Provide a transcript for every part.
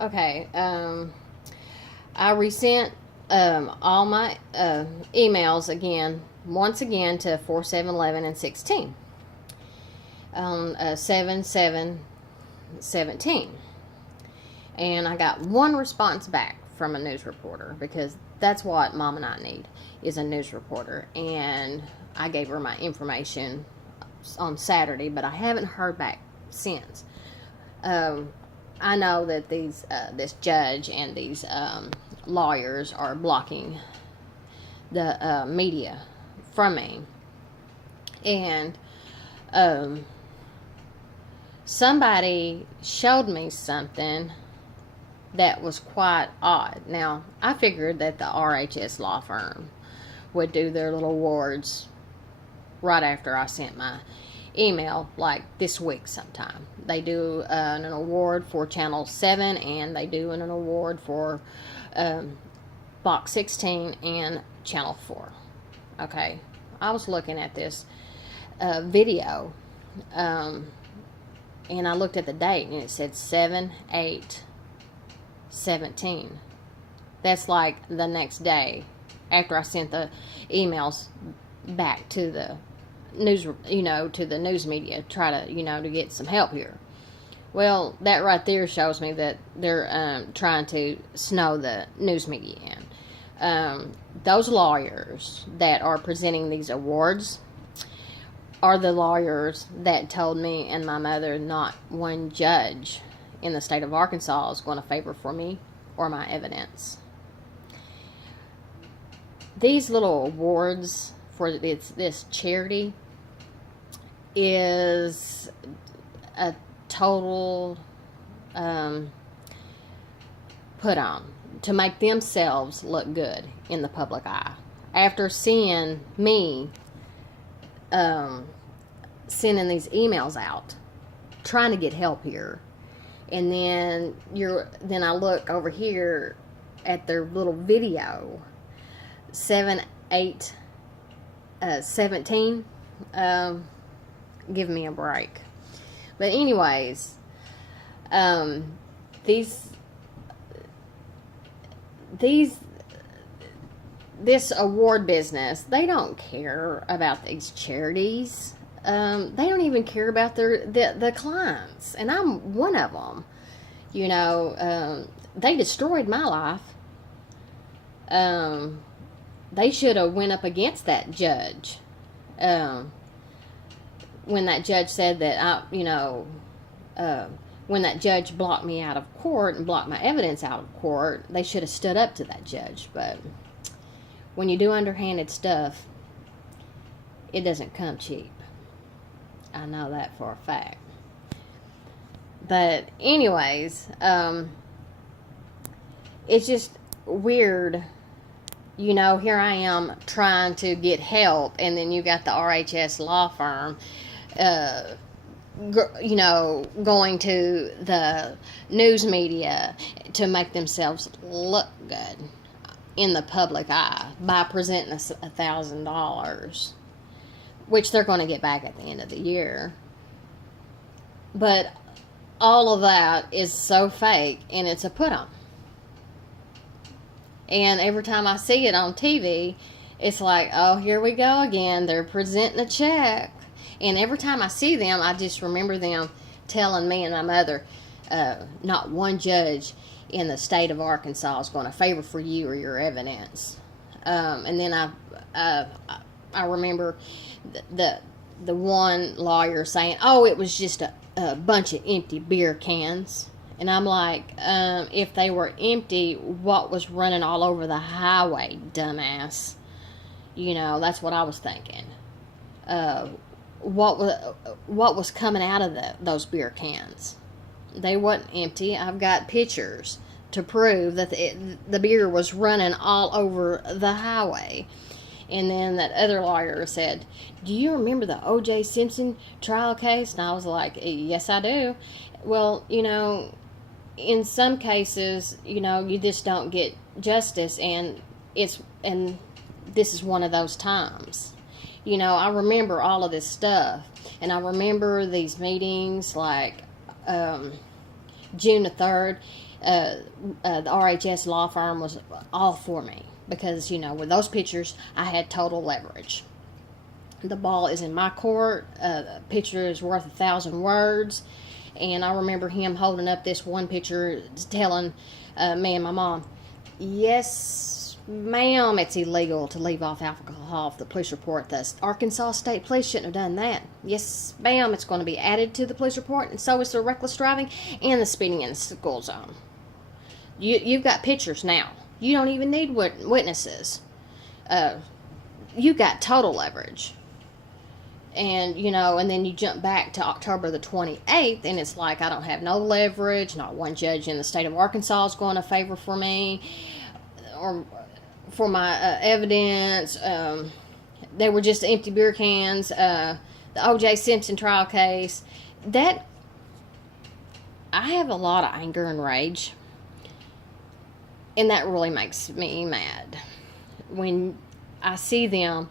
Okay. I resent all my emails again, once again, to 4, 7, 11, and 16 on 7, 7, 17. And I got one response back from a news reporter, because that's what Mom and I need, is a news reporter. And I gave her my information on Saturday, but I haven't heard back since. I know that this judge and these lawyers are blocking the media from me, and somebody showed me something that was quite odd. Now, I figured that the RHS law firm would do their little awards right after I sent my email, like this week sometime. They do an award for Channel 7, and they do an award for Box 16 and Channel 4. Okay, I was looking at this video, and I looked at the date, and it said 7/8/17. That's like the next day after I sent the emails back to the news, to the news media, try to, to get some help here. Well, that right there shows me that they're trying to snow the news media in. Those lawyers that are presenting these awards are the lawyers that told me and my mother not one judge in the state of Arkansas is going to favor for me or my evidence. These little awards for this charity is a total put on to make themselves look good in the public eye. After seeing me sending these emails out, trying to get help here, and then I look over here at their little video, 7/8/17. Give me a break. But anyways, this award business, they don't care about these charities. They don't even care about the clients, and I'm one of them. They destroyed my life. They should have went up against that judge. When that judge said that when that judge blocked me out of court and blocked my evidence out of court, they should have stood up to that judge. But when you do underhanded stuff, it doesn't come cheap. I know that for a fact. But anyways, it's just weird. Here I am trying to get help, and then you got the RHS law firm, going to the news media to make themselves look good in the public eye by presenting us $1,000, which they're going to get back at the end of the year. But all of that is so fake, and it's a put-on. And every time I see it on TV, it's like, oh, here we go again. They're presenting a check. And every time I see them, I just remember them telling me and my mother, not one judge in the state of Arkansas is going to favor for you or your evidence. And then I remember the one lawyer saying, oh, it was just a bunch of empty beer cans. And I'm like, if they were empty, what was running all over the highway, dumbass? That's what I was thinking. What was coming out of those beer cans? They wasn't empty. I've got pictures to prove that the beer was running all over the highway. And then that other lawyer said, do you remember the O.J. Simpson trial case? And I was like, yes, I do. Well, in some cases, you just don't get justice, and this is one of those times. I remember all of this stuff, and I remember these meetings like June the 3rd. the RHS law firm was all for me because, with those pictures, I had total leverage. The ball is in my court. A picture is worth 1,000 words. And I remember him holding up this one picture telling me and my mom, yes, ma'am, it's illegal to leave off alcohol off the police report. The Arkansas State Police shouldn't have done that. Yes, ma'am, it's going to be added to the police report, and so is the reckless driving and the speeding in the school zone. You've got pictures now. You don't even need witnesses. You got total leverage. And, and then you jump back to October the 28th, and it's like I don't have no leverage. Not one judge in the state of Arkansas is going to favor for me or for my evidence. They were just empty beer cans. The O.J. Simpson trial case. That, I have a lot of anger and rage. And that really makes me mad. When I see them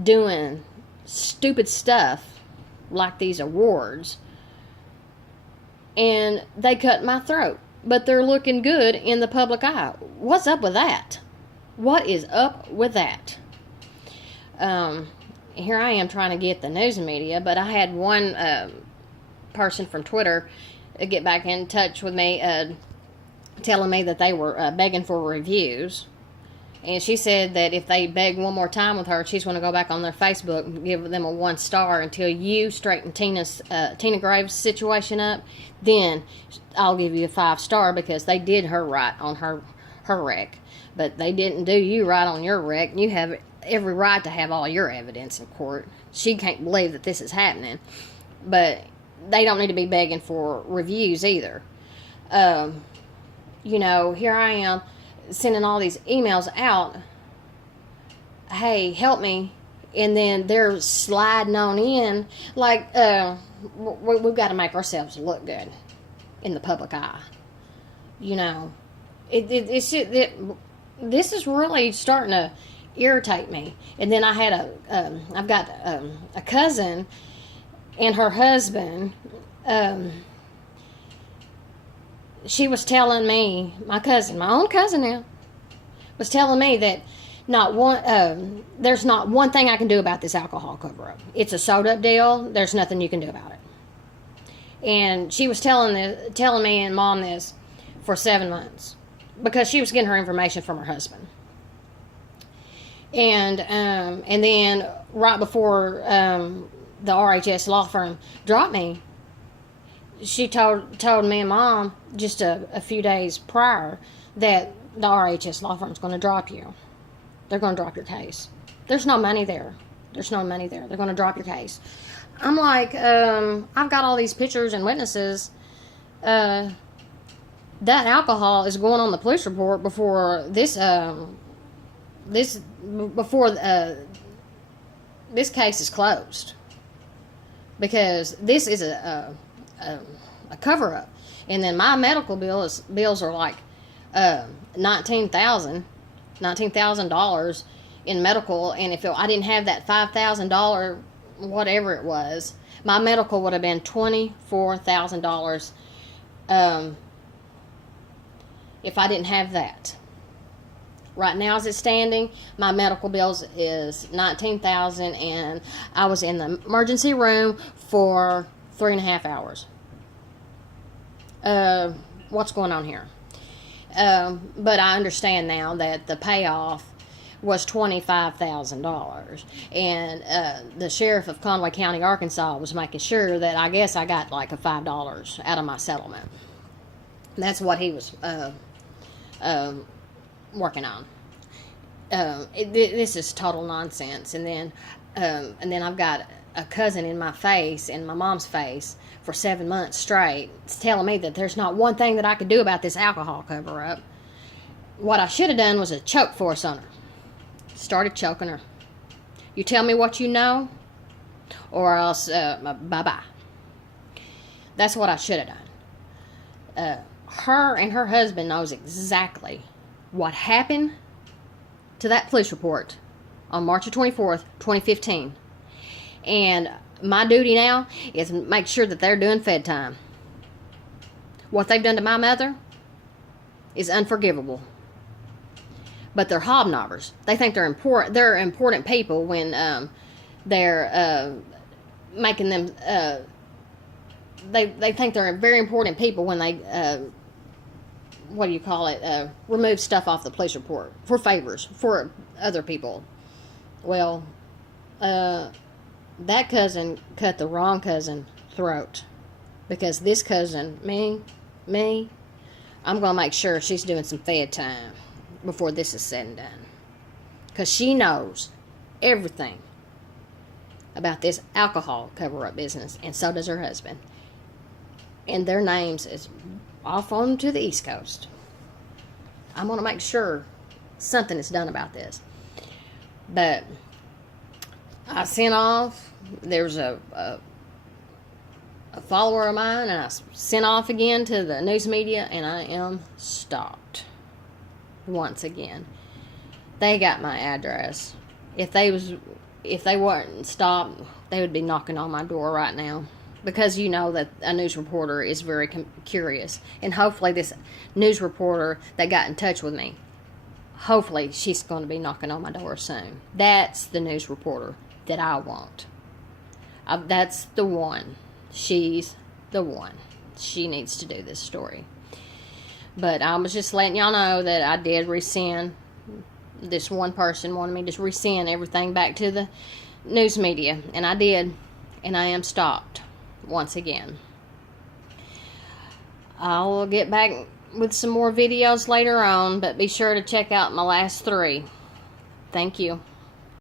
doing stupid stuff like these awards, and they cut my throat, but they're looking good in the public eye. What's up with that? What is up with that? Here I am trying to get the news media, but I had one person from Twitter get back in touch with me telling me that they were begging for reviews. And she said that if they beg one more time with her, she's going to go back on their Facebook and give them a 1 star until you straighten Tina Graves' situation up. Then I'll give you a 5 star because they did her right on her wreck. But they didn't do you right on your wreck. You have every right to have all your evidence in court. She can't believe that this is happening. But they don't need to be begging for reviews either. Here I am sending all these emails out, hey, help me, and then they're sliding on in like we've got to make ourselves look good in the public eye. This is really starting to irritate me. And then I had I've got a cousin and her husband. She was telling me, my own cousin now, was telling me that there's not one thing I can do about this alcohol cover-up. It's a sewed-up deal. There's nothing you can do about it. And she was telling me and Mom this for 7 months because she was getting her information from her husband. And then right before the RHS law firm dropped me, she told me and Mom just a few days prior that the RHS law firm's going to drop you. They're going to drop your case. There's no money there. They're going to drop your case. I'm like, I've got all these pictures and witnesses. That alcohol is going on the police report before this case is closed, because this is a cover-up. And then my medical bills are like $19,000 in medical, and if I didn't have that $5,000 whatever it was, my medical would have been $24,000 if I didn't have that. Right now, as it's standing, my medical bills is $19,000, and I was in the emergency room for 3.5 hours. What's going on here? But I understand now that the payoff was $25,000, and the sheriff of Conway County, Arkansas, was making sure that I guess I got like a $5 out of my settlement. That's what he was working on. This is total nonsense. And then I've got a cousin in my face and my mom's face for 7 months straight. It's telling me that there's not one thing that I could do about this alcohol cover-up. What I should have done was a choke force on her. Started choking her. You tell me what you know, or else bye-bye. That's what I should have done. Her and her husband knows exactly what happened to that police report on March 24th, 2015. And my duty now is make sure that they're doing fed time. What they've done to my mother, is unforgivable. But they're hobnobbers. They think they're important. They're important people when they're making them. They think they're very important people when they what do you call it? Remove stuff off the police report for favors for other people. Well, that cousin cut the wrong cousin throat, because this cousin, me, I'm gonna make sure she's doing some fed time before this is said and done, because she knows everything about this alcohol cover-up business, and so does her husband. And their names is off on to the East Coast. I'm gonna make sure something is done about this. But I sent off. There's a follower of mine, and I sent off again to the news media, and I am stopped once again. They got my address. If they weren't stopped, they would be knocking on my door right now, because you know that a news reporter is very curious, and hopefully this news reporter that got in touch with me, hopefully she's going to be knocking on my door soon. That's the news reporter that I want. That's the one. She's the one. She needs to do this story. But I was just letting y'all know that I did resend. This one person wanted me to resend everything back to the news media, and I did, and I am stopped once again. I'll get back with some more videos later on, but be sure to check out my last 3. Thank you.